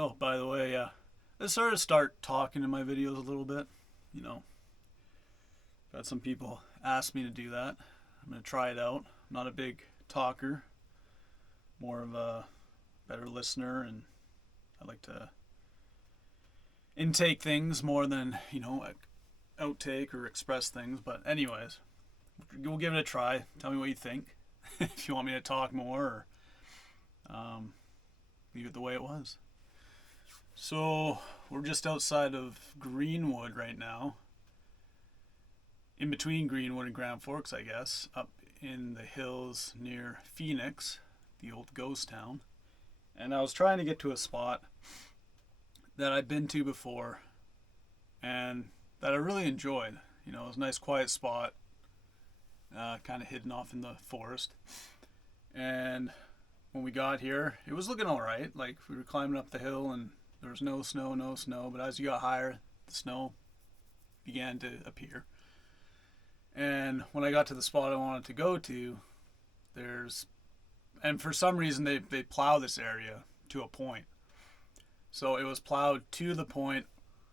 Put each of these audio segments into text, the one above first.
Oh, by the way, I sort of start talking in my videos a little bit. Got some people ask me to do that. I'm going to try it out. I'm not a big talker, more of a better listener, and I like to intake things more than, outtake or express things. But anyways, we'll give it a try. Tell me what you think. If you want me to talk more or leave it the way it was. So we're just outside of Greenwood right now. In between Greenwood and Grand Forks, I guess, up in the hills near Phoenix, the old ghost town. And I was trying to get to a spot that I'd been to before and that I really enjoyed. It was a nice quiet spot, kind of hidden off in the forest. And when we got here, it was looking all right. Like, we were climbing up the hill and there was no snow. But as you got higher, the snow began to appear. And when I got to the spot I wanted to go to, there's and for some reason they plow this area to a point. So it was plowed to the point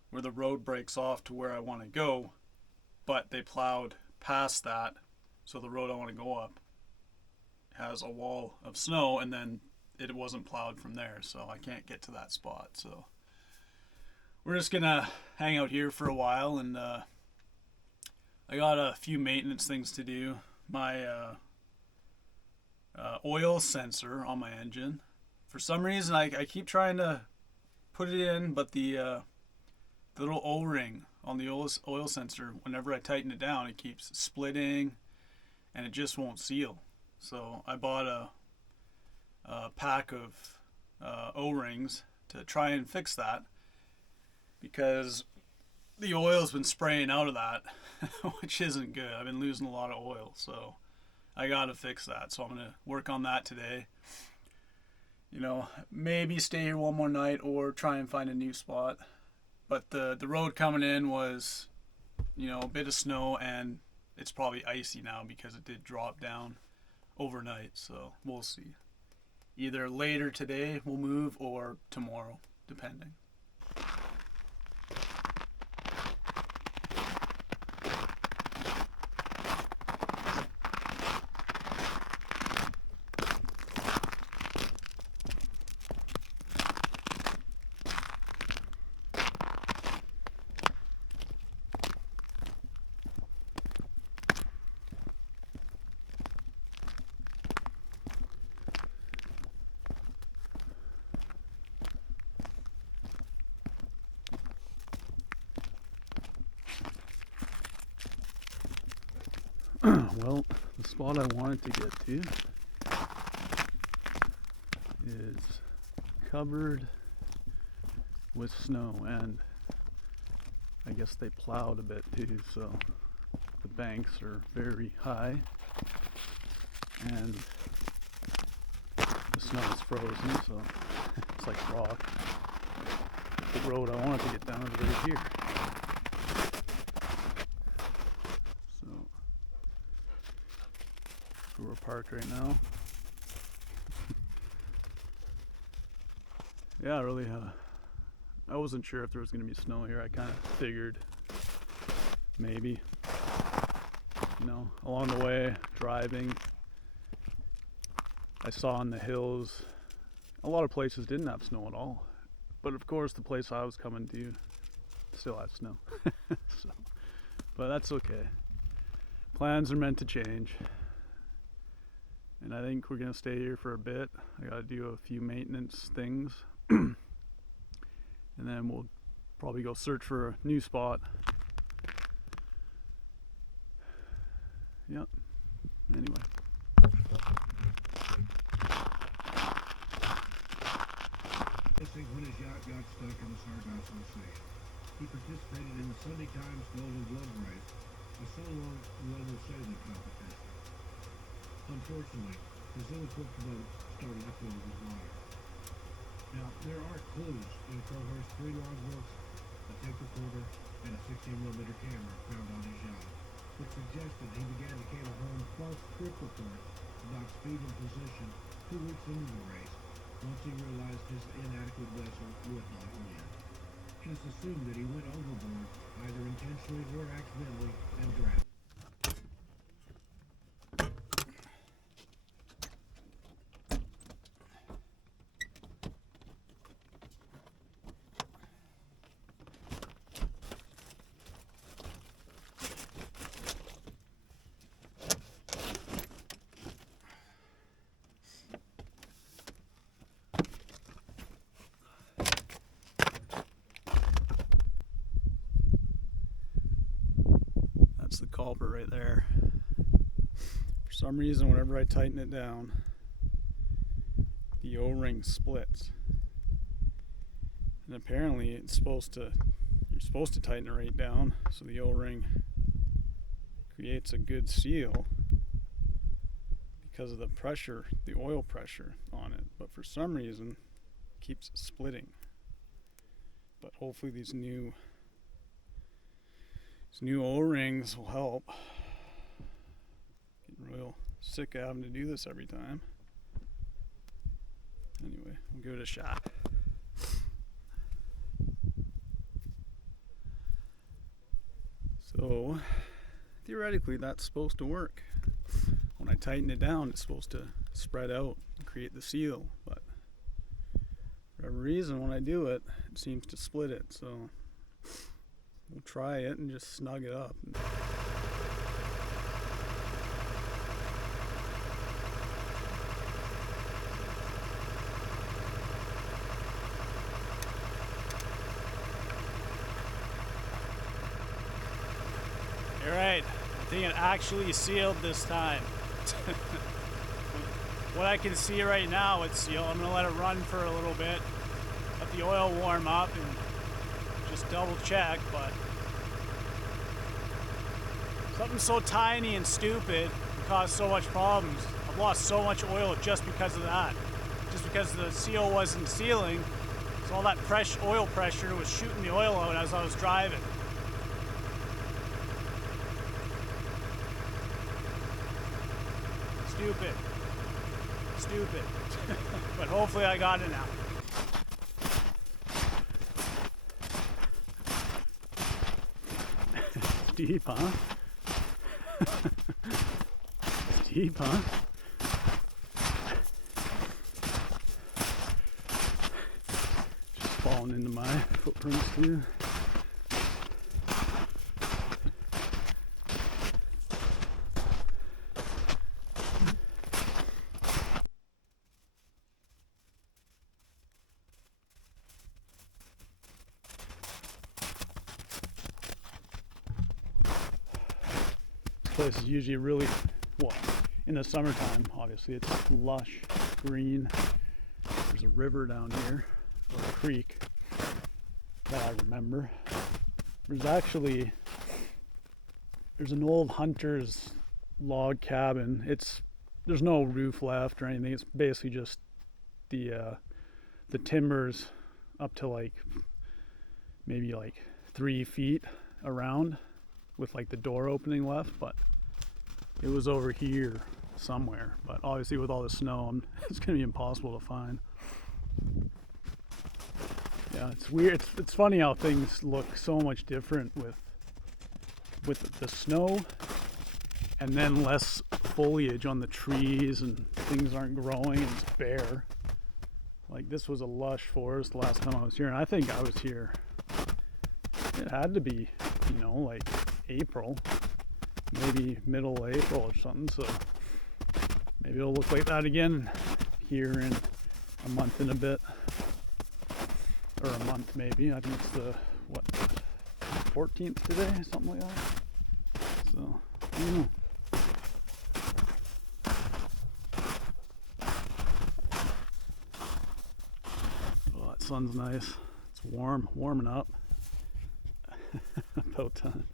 where the road breaks off to where I want to go, but they plowed past that, so the road I want to go up has a wall of snow, and then it wasn't plowed from there, so I can't get to that spot. So we're just gonna hang out here for a while, and I got a few maintenance things to do. My oil sensor on my engine, for some reason I keep trying to put it in, but the little O-ring on the oil sensor, whenever I tighten it down, it keeps splitting and it just won't seal. So I bought a pack of O-rings to try and fix that, because the oil's been spraying out of that, which isn't good. I've been losing a lot of oil, so I gotta fix that. So I'm gonna work on that today. You know, maybe stay here one more night or try and find a new spot. But the road coming in was, you know, a bit of snow, and it's probably icy now because it did drop down overnight. So we'll see. Either later today we'll move, or tomorrow, depending. Well, the spot I wanted to get to is covered with snow, and I guess they plowed a bit too, so the banks are very high and the snow is frozen, so it's like rock. The road I wanted to get down is right here. We're parked right now. Yeah, really, I wasn't sure if there was going to be snow here. I kind of figured maybe, you know, along the way, driving, I saw in the hills, a lot of places didn't have snow at all. But of course, the place I was coming to still had snow. So, but that's okay. Plans are meant to change. And I think we're going to stay here for a bit. I got to do a few maintenance things. And then we'll probably go search for a new spot. Yep. Anyway. When his yacht got stuck in the Sargasso Sea. He participated in the Sunday Times Golden Globe race, a solo global sailing competition. Unfortunately, his ill-equipped boat started to fill with water. Now, there are clues in Crowhurst's 3 logbooks, a tape recorder, and a 16mm camera found on his yacht, which suggested he began to cable home false trip reports about speed and position 2 weeks into the race, once he realized his inadequate vessel would not win. It is assumed that he went overboard, either intentionally or accidentally, and drowned. That's the culprit right there. For some reason, whenever I tighten it down, the O-ring splits. And apparently you're supposed to tighten it right down so the O-ring creates a good seal because of the pressure, the oil pressure on it. But for some reason, it keeps splitting. But hopefully these new O-rings will help. Getting real sick of having to do this every time. Anyway, we'll give it a shot. So, theoretically, that's supposed to work. When I tighten it down, it's supposed to spread out and create the seal, but for whatever reason, when I do it, it seems to split it. So, we'll try it and just snug it up. You're right. I think it actually sealed this time. What I can see right now, it's sealed. I'm gonna let it run for a little bit, let the oil warm up, and just double check. But something so tiny and stupid can cause so much problems. I've lost so much oil just because of that. Just because the seal wasn't sealing, so all that fresh oil pressure was shooting the oil out as I was driving. Stupid. But hopefully I got it now. Deep, huh? Deep, huh? Just falling into my footprints too. Place is usually really, well, in the summertime, obviously it's lush green. There's a river down here, or a creek, that I remember. There's an old hunter's log cabin. There's no roof left or anything. It's basically just the timbers up to maybe 3 feet around, with the door opening left, but it was over here somewhere. But obviously with all the snow, it's gonna be impossible to find. Yeah, it's weird. It's funny how things look so much different with the snow, and then less foliage on the trees, and things aren't growing, and it's bare. This was a lush forest the last time I was here, and I think I was here, it had to be, April, maybe middle of April or something. So maybe it'll look like that again here in a month and a bit, or a month maybe. I think it's the 14th today, something like that. So I don't know. Oh, that sun's nice. It's warming up. About time.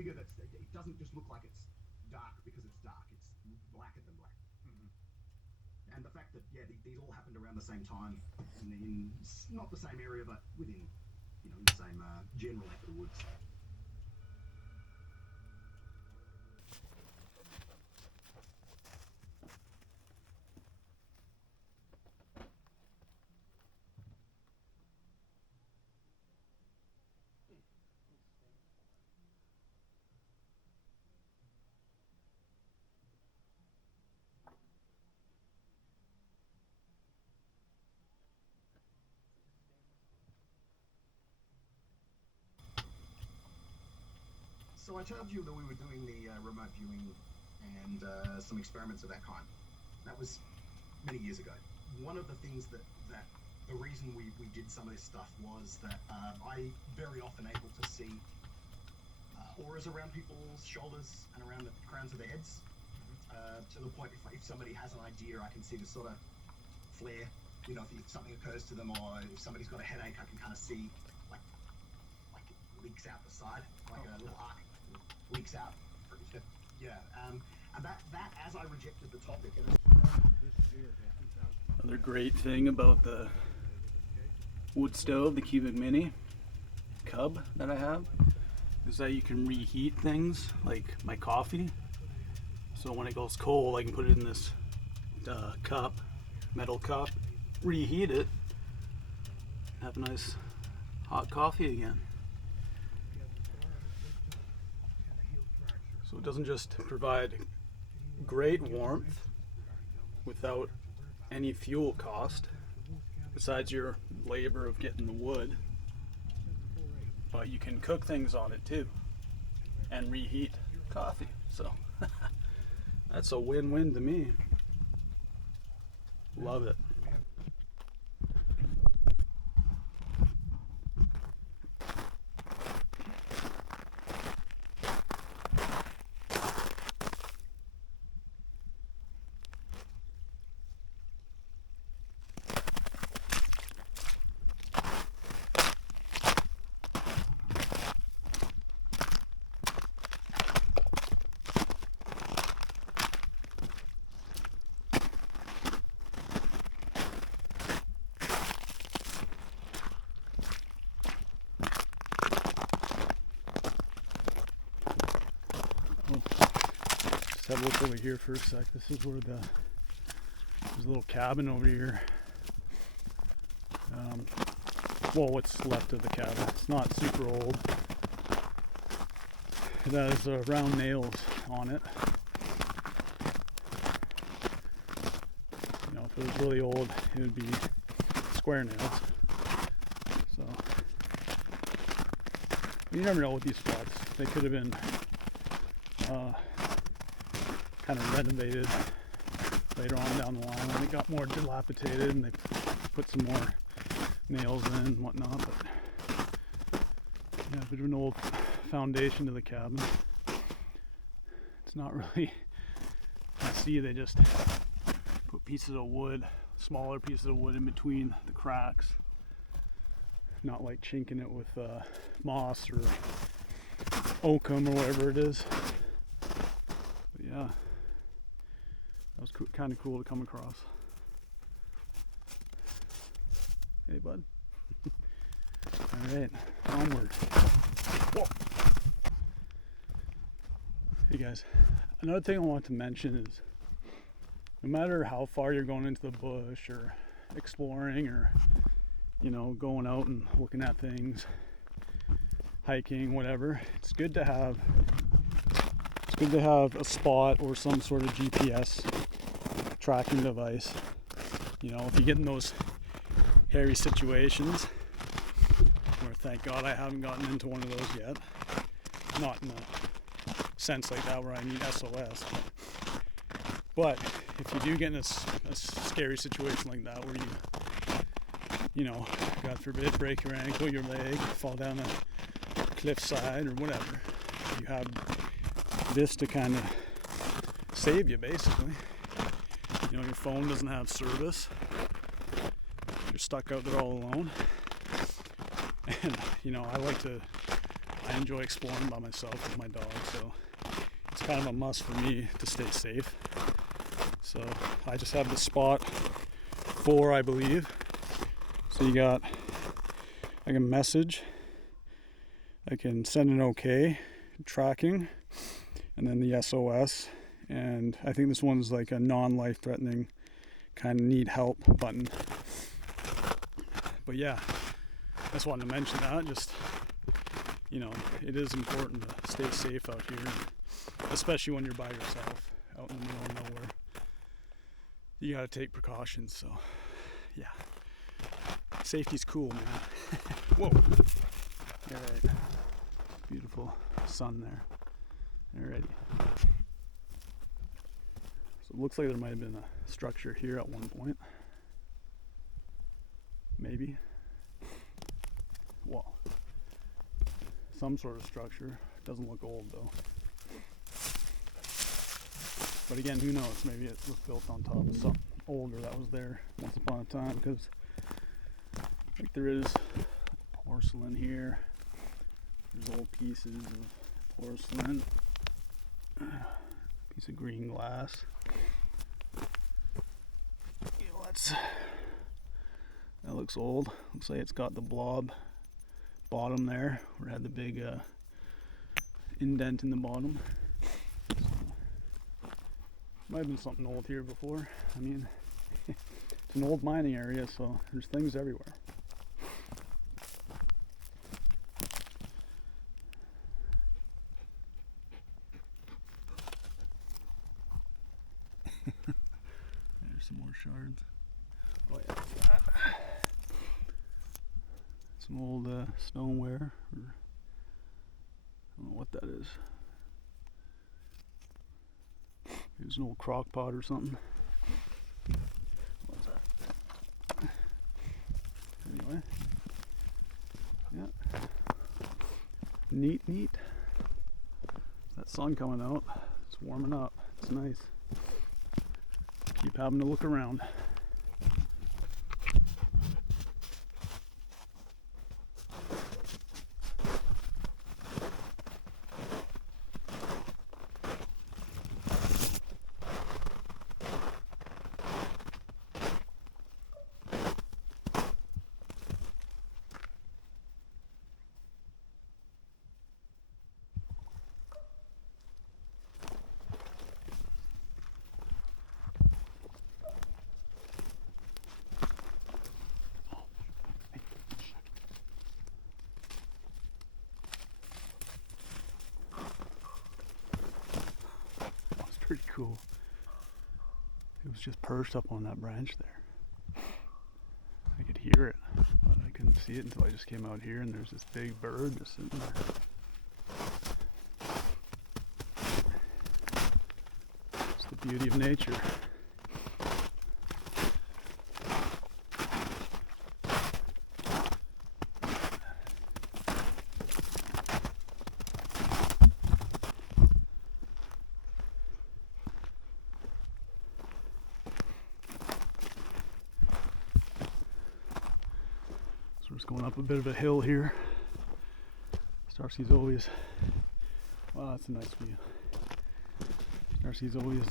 figure that it doesn't just look like it's dark because it's dark. It's blacker than black. And the fact that these all happened around the same time in not the same area, but within the same general neck of the woods. So I told you that we were doing the remote viewing and some experiments of that kind. That was many years ago. One of the things that the reason we did some of this stuff was that I very often able to see auras around people's shoulders and around the crowns of their heads. To the point if somebody has an idea, I can see the sort of flare. If something occurs to them, or if somebody's got a headache, I can kind of see like it leaks out the side, like a little arc leaks out. And that as I rejected the topic. Another great thing about the wood stove, the cubic mini cub that I have, is that you can reheat things like my coffee. So when it goes cold, I can put it in this metal cup, reheat it, have a nice hot coffee again. So it doesn't just provide great warmth without any fuel cost, besides your labor of getting the wood, but you can cook things on it too and reheat coffee. So that's a win-win to me. Love it. Just have a look over here for a sec. This is where there's a little cabin over here. Well, what's left of the cabin. It's not super old. It has round nails on it. If it was really old, it would be square nails. So you never know with these flats. They could have been kind of renovated later on down the line when it got more dilapidated and they put some more nails in and whatnot. But yeah, a bit of an old foundation to the cabin. It's not really, I see they just put pieces of wood, smaller pieces of wood in between the cracks, not like chinking it with moss or oakum or whatever it is. But yeah, that was kind of cool to come across. Hey bud. Alright, onward. Whoa. Hey guys, another thing I want to mention is no matter how far you're going into the bush or exploring or going out and looking at things, hiking, whatever, it's good to have a spot or some sort of GPS tracking device. If you get in those hairy situations, where thank God I haven't gotten into one of those yet, not in a sense like that where I need SOS, but if you do get in a scary situation like that where you God forbid, break your ankle, your leg, fall down a cliffside or whatever, you have this to kind of save you basically. Your phone doesn't have service, you're stuck out there all alone, and I I enjoy exploring by myself with my dog, so it's kind of a must for me to stay safe. So I just have the spot 4, I believe. So you got, I can message, I can send an OK, tracking, and then the SOS. And I think this one's like a non-life threatening kind of need help button. But yeah, I just wanted to mention that. Just, you know, it is important to stay safe out here, especially when you're by yourself out in the middle of nowhere. You gotta take precautions. So yeah, safety's cool, man. Whoa. Alright, beautiful sun there. Alrighty. So it looks like there might have been a structure here at one point. Maybe. Well, some sort of structure. Doesn't look old though. But again, who knows? Maybe it was built on top of something older that was there once upon a time, because I think there is porcelain here. There's old pieces of porcelain. Piece of green glass. You know, that looks old. Looks like it's got the blob bottom there, where it had the big indent in the bottom. So, might have been something old here before. I mean, it's an old mining area, so there's things everywhere. There's some more shards. Oh yeah. Some old stoneware, or I don't know what that is. It was an old crock pot or something. What's that? Anyway, yeah. Neat. That sun coming out. It's warming up. It's nice. Keep having to look around. Pretty cool. It was just perched up on that branch there. I could hear it, but I couldn't see it until I just came out here, and there's this big bird just sitting there. It's the beauty of nature. We're just going up a bit of a hill here. Starsky's always, wow, that's a nice view. Starsky's always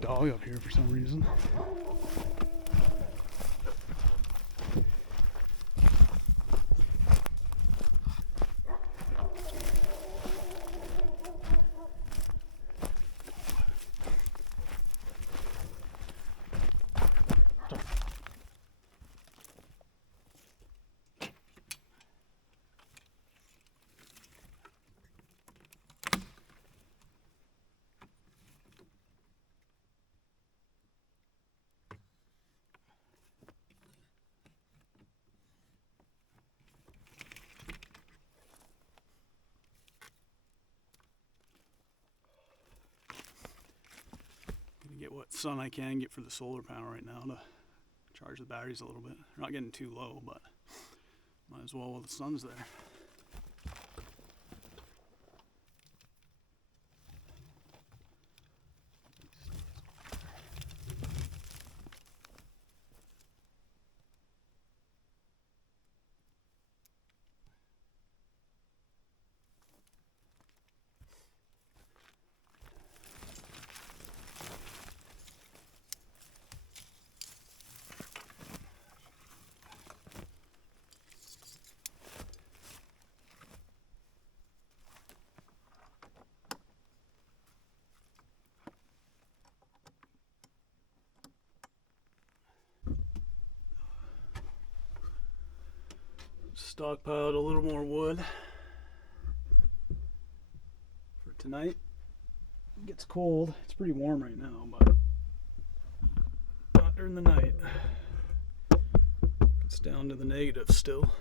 dog up here for some reason. sun I can get for the solar panel right now to charge the batteries a little bit. They're not getting too low, but might as well while the sun's there. Stockpiled a little more wood for tonight. It gets cold. It's pretty warm right now, but not during the night. It's down to the negative still.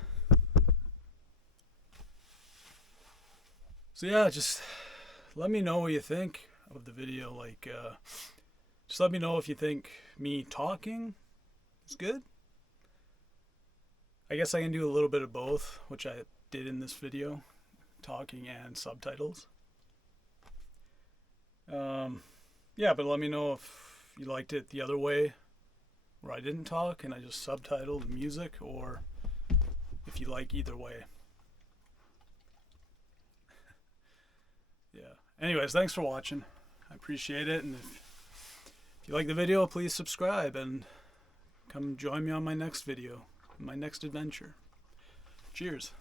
So yeah, just let me know what you think of the video. Like, just let me know if you think me talking is good. I guess I can do a little bit of both, which I did in this video, talking and subtitles. Yeah, but let me know if you liked it the other way, where I didn't talk and I just subtitled the music, or if you like either way. Yeah. Anyways, thanks for watching. I appreciate it, and if you like the video, please subscribe and come join me on my next video, my next adventure. Cheers.